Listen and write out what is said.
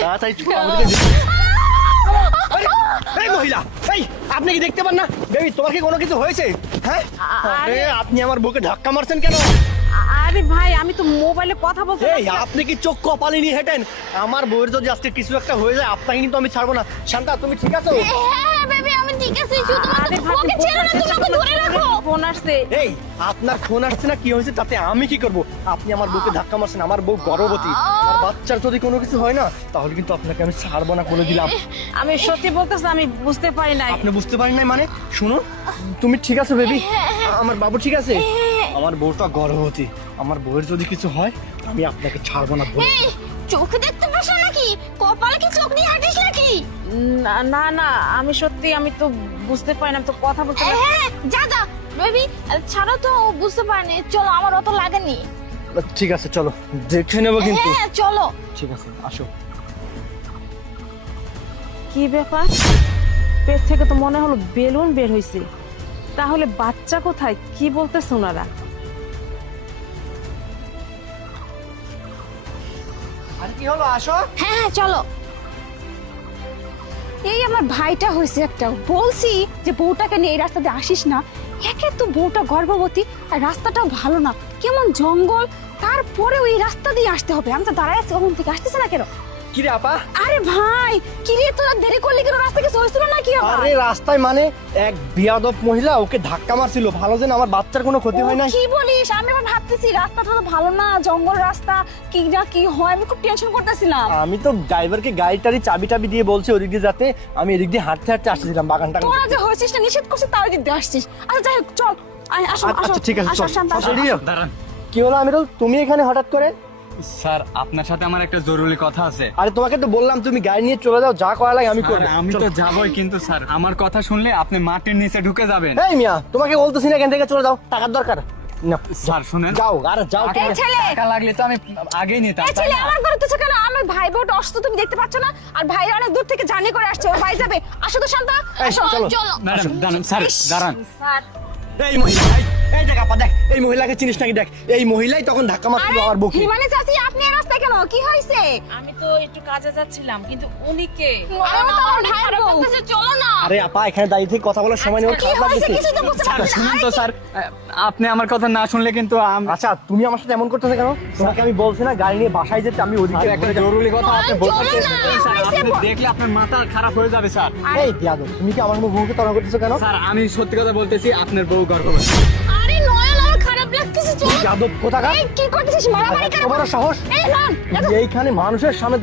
তাড়াতাড়ি চুপ আমাদেরকে দিতে। এই মহিলা, এই আপনি কি দেখতে পান না বেবি তোমার কি কোনো কিছু হয়েছে? হ্যাঁ, আরে আপনি আমার বুকে ধাক্কা মারছেন কেন? আরে ভাই আমি তো মোবাইলে কথা বলতে এই আপনি কি চোখ কপালে নিয়ে হেঁটেন? আমার বউয়ের যদি আজকে কিছু একটা হয়ে যায় আপনাকে কিন্তু আমি ছাড়বো না। শান্তা তুমি ঠিক আছো? হ্যাঁ বেবি আমি ঠিক আছি, শুধুমাত্র ওকে ছেড়ো না, তুমি ওকে ধরে রাখো। ফোন আসছে। এই আপনার ফোন আসছে না কি হয়েছে তাতে আমি কি করব? আপনি আমার বউকে ধাক্কা মারছেন, আমার বউ গর্ভবতী, আমার বাচ্চার যদি কোনো কিছু হয় না তাহলে কিন্তু আপনাকে আমি ছাড়বো না বলে দিলাম। আমি সত্যি বলতেছি আমি বুঝতে পারি নাই। আপনি বুঝতে পারেন নাই মানে? শুনুন, তুমি ঠিক আছো বেবি? আমার বাবু ঠিক আছে? আমার বউটা গর্ভবতী, আমার বউয়ের যদি কিছু হয় আমি আপনাকে ছাড়বো না বলে। এই চোখ দেখতে পাস না নাকি? কপালে কি চোখ দিয়ে হাঁটিস নাকি? না না না আমি সত্যি আমি তো বুঝতে পারি না, আমি তো কথা বলতে পারি না। হ্যাঁ যা যা বেবি, ছাড়ো তো, ও বুঝতে পারেনি। চলো, আমার অত লাগেনি। ঠিক আছে চলো দেখে নেবো কিন্তু। হ্যাঁ চলো। ঠিক আছে আসো। কি ব্যাপার, পেট থেকে তো মনে হলো বেলুন বের হইছে, তাহলে বাচ্চা কোথায়? কি বলতেছে ওনারা? আর কি হলো, আসো। হ্যাঁ হ্যাঁ চলো। এই আমার ভাইটা হয়েছে একটা, বলছি যে বউটাকে নিয়ে এই রাস্তা দিয়ে আসিস না। একে তো বউটা গর্ভবতী আর রাস্তাটাও ভালো না, কেমন জঙ্গল, তারপরে ওই রাস্তা দিয়ে আসতে হবে। আমি তো দাঁড়ায় আছি, ওখান থেকে আসতেছে না কেন? কি রে আপা? আরে ভাই কি রে, তোরা দেরি করলি কেন? রাস্তা কি সহজছিল না কি আবার? আরে রাস্তায় মানে এক বিয়াদব মহিলা ওকে ধাক্কা মারছিল, ভালো যেন আমার বাচ্চার কোনো ক্ষতি হয় না। কি বলিস? আমি আবার ভাবতেছি রাস্তাটা তো ভালো না, জঙ্গল রাস্তা, কি না কি হয়, আমি খুব টেনশন করতেছিলাম। আমি তো ড্রাইভারকে গাড়িটারি চাবি টাবি দিয়ে বলছি ওদিক দিয়ে যাতে, আমি এদিক দিয়ে হাঁটতে হাঁটতে আসছিলাম বাগানটা। তোরা যে হয়েছিস না, নিষেধ করছিস তাও দিতে আসছিস। আচ্ছা যাই হোক চল, আসো আসো। আচ্ছা ঠিক আছে আসো, চল। শান্ত, আসো, আসো, আসো। দাঁড়ান কি হলো আমিরুল, তুমি এখানে হঠাৎ করে? স্যার, আপনার সাথে আমার একটা জরুরি কথা আছে। আরে তোমাকে তো বললাম তুমি গাড়ি নিয়ে চলে যাও, যা করা লাগে আমি স্যার, করবো। আমি তো চলো। যাবই, কিন্তু স্যার আমার কথা শুনলে আপনি মাটির নিচে ঢুকে যাবেন। এই মিয়া, তোমাকে বলতেছি না এখান থেকে চলে যাও, টাকার দরকার না। স্যার শুনেন, যাও আরে যাও এই ছেলে, টাকা লাগলে তো আমি আগেই নিতাম। এই ছেলে আমার ঘরে তুই কেন? আমার ভাই বোটা অসুস্থ, তুমি দেখতে পাচ্ছ না? আর ভাইরা অনেক দূর থেকে জার্নি করে আসছে, ওর ভাই যাবে। আসো তো শান্তা, এই, আসো। চলো। চলো। ম্যাডাম দাঁড়ান, স্যার দাঁড়ান। স্যার এই মহিলা, এই দেখ আপা, দেখ এই মহিলাকে চিনিস নাকি? দেখ এই মহিলাই তখন ধাক্কা মারছিল আমার বউকে। হিমানি চাচি, আপনি এই রাস্তায় কেন? কি হয়েছে? আমি তো একটু কাজে যাচ্ছিলাম, কিন্তু উনি কে? আরে ও তো আমার ভাইয়ের বউ। চলো না। আরে আপা এখানে দাঁড়িয়ে থেকে কথা বলার সময় নেই, ওর কি খারাপ হয়েছে লাগছে। কিছু তো বুঝতে স্যার পারছি না। শুনুন তো স্যার, আপনি আমার কথা না শুনলে কিন্তু আচ্ছা তুমি আমার সাথে এমন করতেছো কেন? তোমাকে আমি বলছি না গাড়ি নিয়ে বাসায় যেতে, আমি ওদিকে একটা ঘুরে যাবো। জরুরি কথা আপনি বলতে চলো চেয়েছেন। না, স্যার, আপনি দেখলে আপনার মাথা খারাপ হয়ে যাবে স্যার। এই বিয়াদব, তুমি কি আমার বউকে তলব করতেছো কেন? স্যার আমি সত্যি কথা বলতেছি, আপনার বউ গর্ভবতী। আরে নয়ন, আমার খারাপ লাগতেছে, চলো। বিয়াদব কোথাকার, এই কি করতেছিস? মারামারি কেন? এত বড় সাহস! এই না, এইখানে মানুষের সামনে